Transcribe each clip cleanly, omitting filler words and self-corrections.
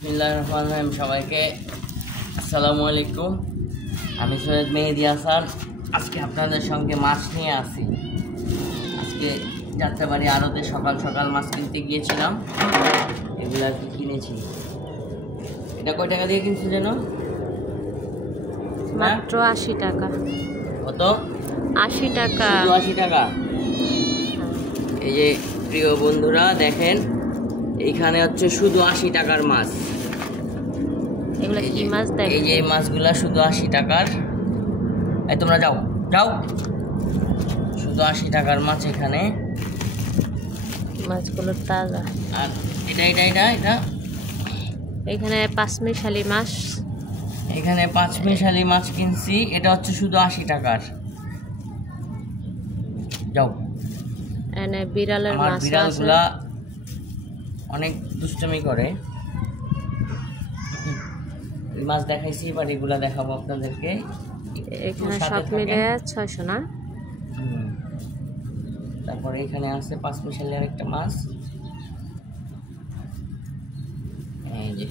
বিসমিল্লাহির রহমানির রহিম। সবাইকে আসসালামু আলাইকুম। আমি সৈয়দ মেহেদি হাসান। আজকে আপনাদের সঙ্গে মাছ নিয়ে আসি। আজকে যাত্রাবাড়ি আড়তে সকাল সকাল মাছ কিনতে গিয়েছিলাম। এগুলো আর কি কিনেছি। এটা কয় টাকা দিয়ে কিনছি যেন? মাত্র 80 টাকা। কত? 80 টাকা। 80 টাকা। এই যে প্রিয় বন্ধুরা দেখেন, এইখানে হচ্ছে শুধু 80 টাকার মাছ। এগুলা কি মাছ দেয়? এই যে মাছগুলা শুধু 80 টাকার। এই তোমরা যাও যাও, শুধু 80 টাকার মাছ এখানে। মাছগুলো তাজা। আর এটা এটা এটা এটা এখানে পাঁচমিশালি মাছ। এখানে পাঁচমিশালি মাছ কিনছি। এটা হচ্ছে শুধু 80 টাকার। যাও। এনে বিড়ালের আমার মাছ আছে। বিড়ালগুলা অনেক দুষ্টুমি করে। এই মাছ দেখাইছি, এবার এগুলা দেখাবো আপনাদেরকে। এখানে সব মিলে 600 না? তারপরে এখানে আছে পাঁচমিশালি আর একটা মাছ। এই যে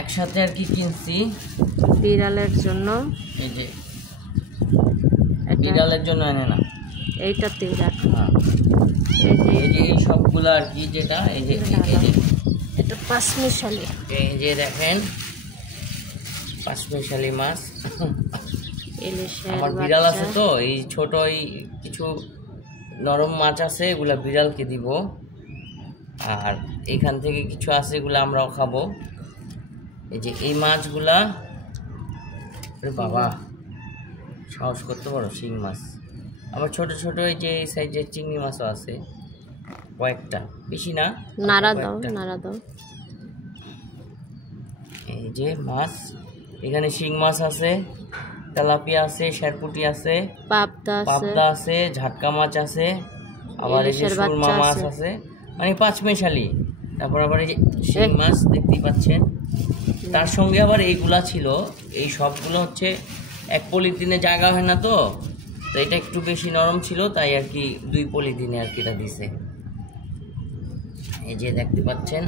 একসাথে আর কি কিনছি বিড়ালের জন্য। এই যে বিড়ালের জন্য এনে না, এইটা বিড়াল। হ্যাঁ, এই যে এই সবগুলো আর কি, যেটা এই যে এটা পাঁচমিশালি। এই যে দেখেন পাঁচমিশালি মাছ। ইলিশের আমার বিড়াল আছে তো, এই ছোট এই কিছু নরম মাছ আছে, এগুলা বিড়ালকে দিব। আর এইখান থেকে কিছু আছে, এগুলো আমরাও খাবো। এই যে এই মাছগুলা, বাবা সাহস করতে পারো, শিং মাছ। আবার ছোট ছোট এই যে এই সাইজের চিংড়ি মাছও আছে কয়েকটা, বেশি না। নাড়া দাও, নাড়া দাও। এই যে মাছ, এখানে শিং মাছ আছে, তেলাপিয়া আছে, শেরপুটি আছে, পাবদা আছে, ঝাটকা মাছ আছে, আবার এই যে সুরমা মাছ আছে, মানে পাঁচমিশালি। তারপর আবার এই যে শিং মাছ দেখতেই পাচ্ছেন। তার সঙ্গে আবার এইগুলা ছিল, এই সবগুলো হচ্ছে এক পলিথিনে জায়গা হয় না তো, তো এটা একটু বেশি নরম ছিল, তাই আর কি 2 পলিথিনে আর কি এটা দিছে। এই যে দেখতে পাচ্ছেন,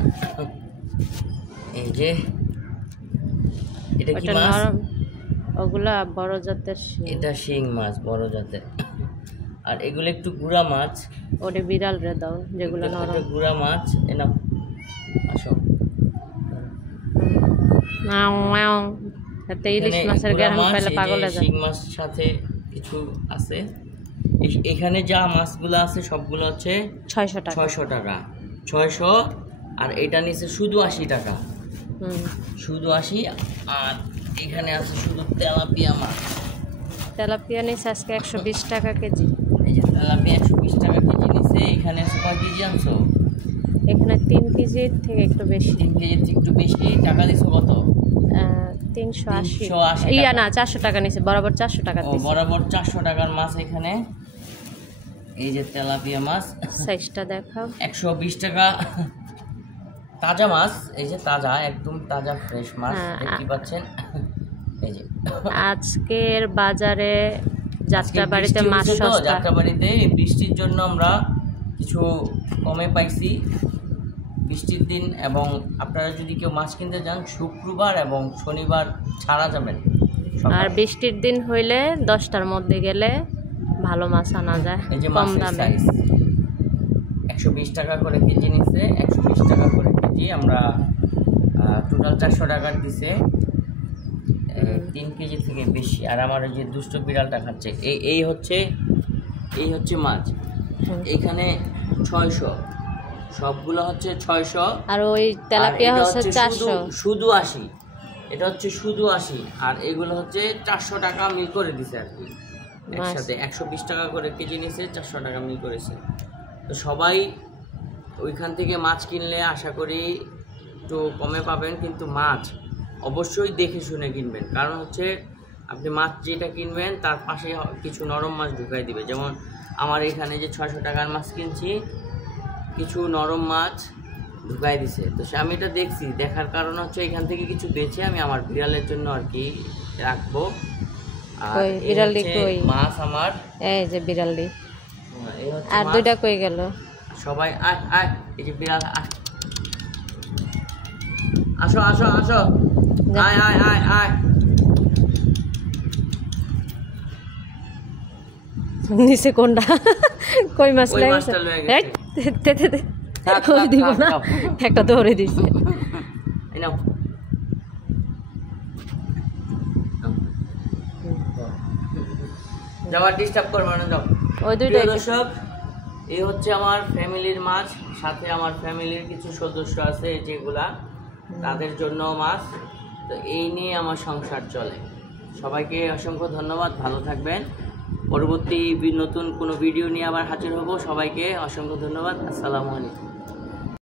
এই যে এটা কি মাছ? ওগুলা বড় জাতের শিং। এটা শিং মাছ, বড় জাতের। আর এগুলো একটু গুড়া মাছ। ওরে বিড়াল রে দাও, যেগুলো নরম। গুড়া মাছ এনা আসো। এতে ইলিশ মাছের গ্রাম পাইলে পাগল হয়ে যায়। শিং মাছ সাথে কিছু আছে। এখানে যা মাছগুলো আছে সবগুলো হচ্ছে 600 টাকা। 600 টাকা, 600। আর এটা নিচে শুধু 80 টাকা, শুধু 80। আর এখানে আছে শুধু তেলাপিয়া মাছ। তেলাপিয়া নিচে আজকে 120 টাকা কেজি। এই যে তেলাপিয়া 120 টাকা কেজি নিচে। এখানে আছে কয় কেজি আনছো? এখানে 3 কেজির থেকে একটু বেশি। 3 কেজির থেকে একটু বেশি। টাকা দিছো কত? 380। ইয়া না, 400 টাকা নিচে, বরাবর 400 টাকা দিছি। বরাবর 400 টাকার মাছ এখানে। এই যে তেলাপিয়া মাছ, সাইজটা দেখাও। 120 টাকা তাজা মাছ। এই যে তাজা, একদম তাজা ফ্রেশ মাছ দেখতে পাচ্ছেন। এই যে আজকের বাজারে যাত্রাবাড়িতে মাছ সস্তা। যাত্রাবাড়িতে বৃষ্টির জন্য আমরা কিছু কমে পাইছি বৃষ্টির দিন। এবং আপনারা যদি কেউ মাছ কিনতে যান, শুক্রবার এবং শনিবার ছাড়া যাবেন। আর বৃষ্টির দিন হইলে 10টার মধ্যে গেলে ভালো মাছ আনা যায় কম দামে। 120 টাকা করে কেজি নিচ্ছে, 120 টাকা করে কেজি। আমরা টোটাল 400 টাকার দিছে, 3 কেজি থেকে বেশি। আর আমার ওই যে দুষ্ট বিড়ালটা খাচ্ছে। এই হচ্ছে মাছ। এইখানে 600, সবগুলো হচ্ছে 600। আর ওই তেলাপিয়া হচ্ছে 400, শুধু 80। এটা হচ্ছে শুধু 80। আর এগুলো হচ্ছে 400 টাকা মিল করে দিছে আর কি একসাথে। 120 টাকা করে কেজি নিছে, 400 টাকা মিল করেছে। তো সবাই ওইখান থেকে মাছ কিনলে আশা করি একটু কমে পাবেন, কিন্তু মাছ অবশ্যই দেখে শুনে কিনবেন। কারণ হচ্ছে আপনি মাছ যেটা কিনবেন তার পাশে কিছু নরম মাছ ঢুকাই দিবে। যেমন আমার এখানে যে 600 টাকার মাছ কিনছি, কিছু নরম মাছ ঢুকাই দিছে। তো আমি এটা দেখছি, দেখার কারণ হচ্ছে এখান থেকে কিছু বেছে আমি আমার বিড়ালের জন্য আর কি রাখবো। আর মাছ আমার এই যে বিড়ালটি, আর 2টা কই গেল? সবাই এই যে বিড়াল আসো আসো আসো, আয় আয় আয় আয়। নিচে কোনটা কই মাছ ওই লাগে মাছটা লয়ে গেছে। থাক, থাক, দিব থাক, না, থাক। একটা ধরে দিছে। এই নাও। যাও, আর ডিস্টার্ব করবে না, যাও। ওই প্রিয় দুইটাই দর্শক, এই হচ্ছে আমার ফ্যামিলির মাছ, সাথে আমার ফ্যামিলির কিছু সদস্য আছে যেগুলা, তাদের জন্য মাছ। তো এই নিয়ে আমার সংসার চলে। সবাইকে অসংখ্য ধন্যবাদ, ভালো থাকবেন। পরবর্তী নতুন কোনো ভিডিও নিয়ে আবার হাজির হব। সবাইকে অসংখ্য ধন্যবাদ। আসসালামু আলাইকুম।